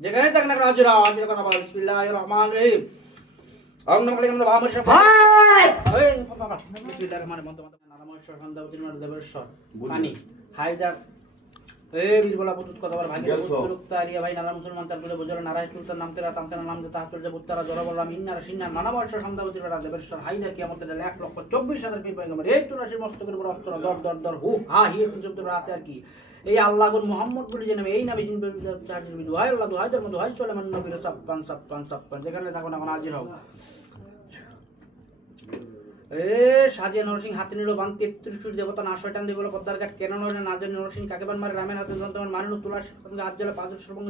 যেখানে থাক না কেন হাজিরা হাজিরা কথা বলো বিসমিল্লাহির রহমানির রহিম ওম নমঃ কালিকাম বাহামুর শাহ এই বাবা বিসমিল্লাহির রহমানির মন্ত্র মন্ত্র নারামশ্বর সন্দাবতীর মার দেবেশ্বর পানি হায়দার এই বীরবলা পুতুত কথা বল. উত্তরুক্ত আরিয়া ভাই নানা মুসলমান তার বলে বোঝালো নারায় সুলতান নাম তেরা তাম তেরা নাম দে চলছে বুত্তারা জরা বললাম ইন্নারা সিন্নার নানা বর্ষ সন্দাবতীর বেড়া দেবেশ্বর হাইদার কি আমাদের এক লক্ষ চব্বিশ হাজার পয়গম্বর এই তুলাসীর মস্তকের উপর অস্ত্র দর দর দর হু হা হিয়ে তিন শব্দ আছে আর কি এই আল্লাহ গুন মোহাম্মদ বলে নামে এই নামে জিন হাই আল্লাহ দুহাই ধর্ম নবীর ছাপ্পান ছাপ্পান ছাপ্পান যেখানে থাকো এখন হাজির হও। এ সাজে নরসিং হাতে নিল বান, তেত্রিশ দেবতা না শয়তান দিয়ে বলে পদ্মার ঘাট কেন নয় না? নরসিং কাকে বান মারে? রামের হাতে যন্ত্র মানুষ তুলার সঙ্গে হাত পাঁচ সর্বঙ্গ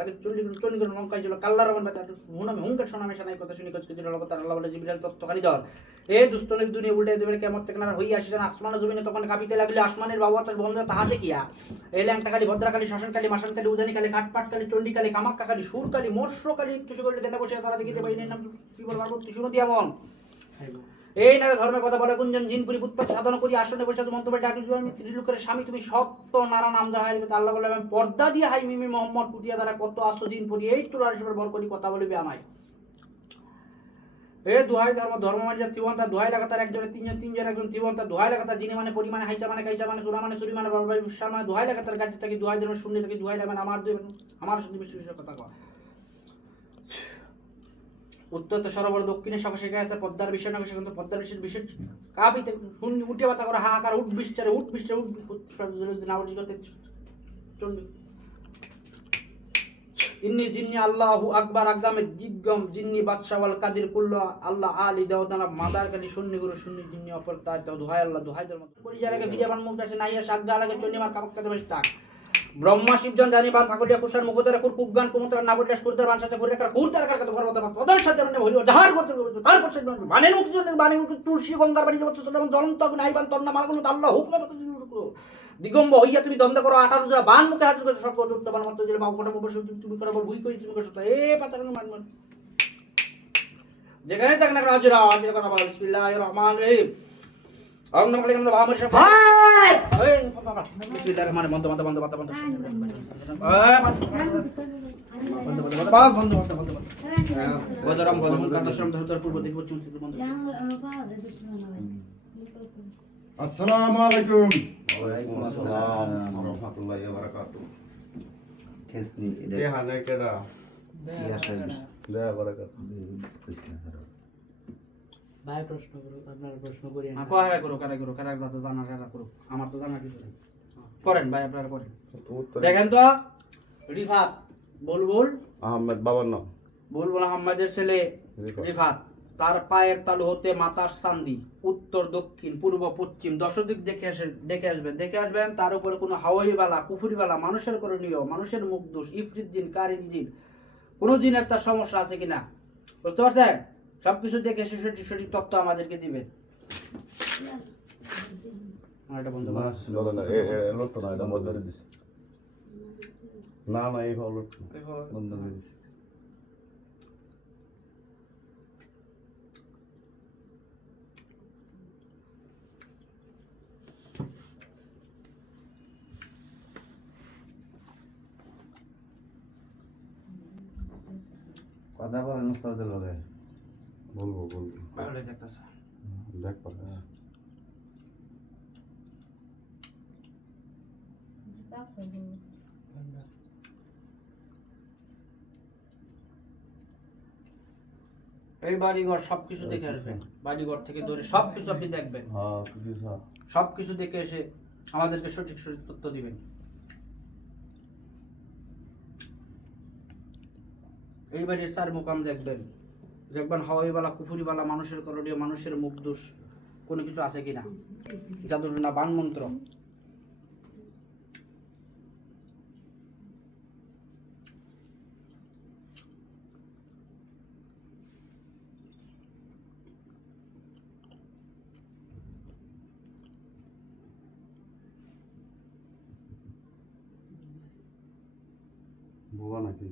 আগে চল্লিশ জন লঙ্কাই ছিল, কাল্লার রহমান বাতা হুনামে হুঙ্কার সোনামে সানাই কথা শুনি কচকে ছিল লবতার আল্লাহ বলে, জিবিরাল তত্ত্বকারী দল। এ দুস্তনিক দুনিয়া উল্টে দেবে কেমন থেকে না হই আসিছেন আসমানে জমিনে তখন কাঁপিতে লাগলে আসমানের বাবু তার বন্ধ তাহাতে কিয়া এই ল্যাংটা কালী ভদ্রাকালী শ্মশানকালী মাসানকালী উদানি কালী কাঠপাটকালী চণ্ডীকালী কামাক্কা কালী সুরকালী মৎস্যকালী তুষে করে দেনা বসে তারা দেখিতে পাই নাম কি করতে শুনো দিয়া মন। এই নারে ধর্মের কথা বলে গুঞ্জন জিনপুরি উৎপাদ সাধন করি আসনে বসে মন্তব্য ডাকি আমি ত্রিলোকের স্বামী তুমি সত্য নারা নাম যা হাই আল্লাহ বলে আমি পর্দা দিয়ে হাই মিমি মোহাম্মদ পুটিয়া দ্বারা কত আসো দিন পড়ি এই তোর হিসেবে বর করি কথা বলবি আমায় এ দুহাই ধর্ম ধর্ম মানে যার তিবন তার দুহাই লাগাতার একজনের তিনজন তিনজন একজন তিবন তার দুহাই লাগাতার যিনি মানে পরিমাণে হাইচা মানে কাইচা মানে সুরা মানে সুরি মানে বাবা মানে দুহাই লাগাতার গাছে থাকি দুহাই ধর্মের শূন্য থাকি দুহাই মানে আমার আমার কথা কয় উত্তর সরোবর দক্ষিণে সকাশে শেখা আছে পদ্মার বিষয় না সেখানে পদ্মার বিষয়ের বিষয় কাবিতে শূন্য উঠে বাতা করে হাহাকার উঠ বিস্তারে উঠ বিস্তারে উঠ ইন্নি জিন্নি আল্লাহু আকবার আগামে দিগম জিন্নি বাদশাওয়াল কাদির কুল্লা আল্লাহ আলী দেওদানা মাদার কালি শূন্য গুরু শূন্য জিন্নি অপর তার দুহাই আল্লাহ দুহাই ভিডিয়াবান মুখ নাইয়া সাজ্জা লাগে বসে থাক ব্রহ্মা শিবজন জানি বান ফাকুলিয়া কুষার মুখতারা কুর কুগান কুমতার নাবটাস কুরদার বান সাথে ঘুরে কার কুরদার কার কথা পর্বত পদের সাথে মানে হইল জাহার করতে তার পর বানে মুখ জন বানে মুখ তুলসী গঙ্গার বাড়ি যাচ্ছে যেমন জ্বলন্ত আগুন আইবান তন্না মালগুন আল্লাহ হুকম দিগম্ব হইয়া তুমি দ্বন্দ্ব করো আঠারো জোড়া বান মুখে হাজির করে সব উঠতে পারো মাত্র জেলে বাবু কোটা বসে তুমি করে বল ভুই করি তুমি করছ এ পাতার মান মান যেখানে থাক না হাজিরা কথা বলো বিসমিল্লাহির রহমানির রহিম আসসালামু আলাইকুম ওয়ালাইকুম আসসালাম। রাহমাতুল্লাহি ওয়া বারাকাতুহু খেসনি এটা কে হানে কেডা? কি আসার দেয়া বারাকাত। কৃষ্ণ ভাই প্রশ্ন করো আপনার প্রশ্ন করি না কারা করো কারা করো কারা যাতে জানা কারা করো আমার তো জানা কিছু নেই। করেন ভাই আপনারা করেন। উত্তর। দেখেন তো রিফাত বুলবুল। আহমেদ বাবার নাম। বুলবুল আহমেদের ছেলে রিফাত। তার পায়ের তালু হতে মাতার সান্দি উত্তর দক্ষিণ পূর্ব পশ্চিম দশ দিক দেখে আসে দেখে আসবেন দেখে আসবেন তার উপরে কোনো হাওয়াই বালা কুফুরি বালা মানুষের করণীয় মানুষের মুখ দোষ ইফরিত জিন কার ইঞ্জিন কোনো দিনের তার সমস্যা আছে কিনা? বুঝতে পারছেন? সব কিছু দেখে এসে সঠিক সঠিক তথ্য আমাদেরকে দিবেন আমার এটা বন্ধ না না এই ভালো বন্ধ করে দিছে। কথা বলেন উস্তাদের লগে। বলব বলব। ভালোই দেখতেছে। দেখ পারস এই বাড়িঘর সবকিছু দেখে আসবেন বাড়িঘর থেকে ধরে সবকিছু আপনি দেখবেন। হ্যাঁ সবকিছু দেখে এসে আমাদেরকে সঠিক সঠিক তথ্য দিবেন। এই বাড়ির চার মোকাম দেখবেন। দেখবেন হাওয়াইওয়ালা, কুফুরিওয়ালা মানুষের করণীয়, মানুষের মুখ দোষ, কোনো কিছু আছে কিনা? জাদুর না, বান মন্ত্র। বুবা নাকি?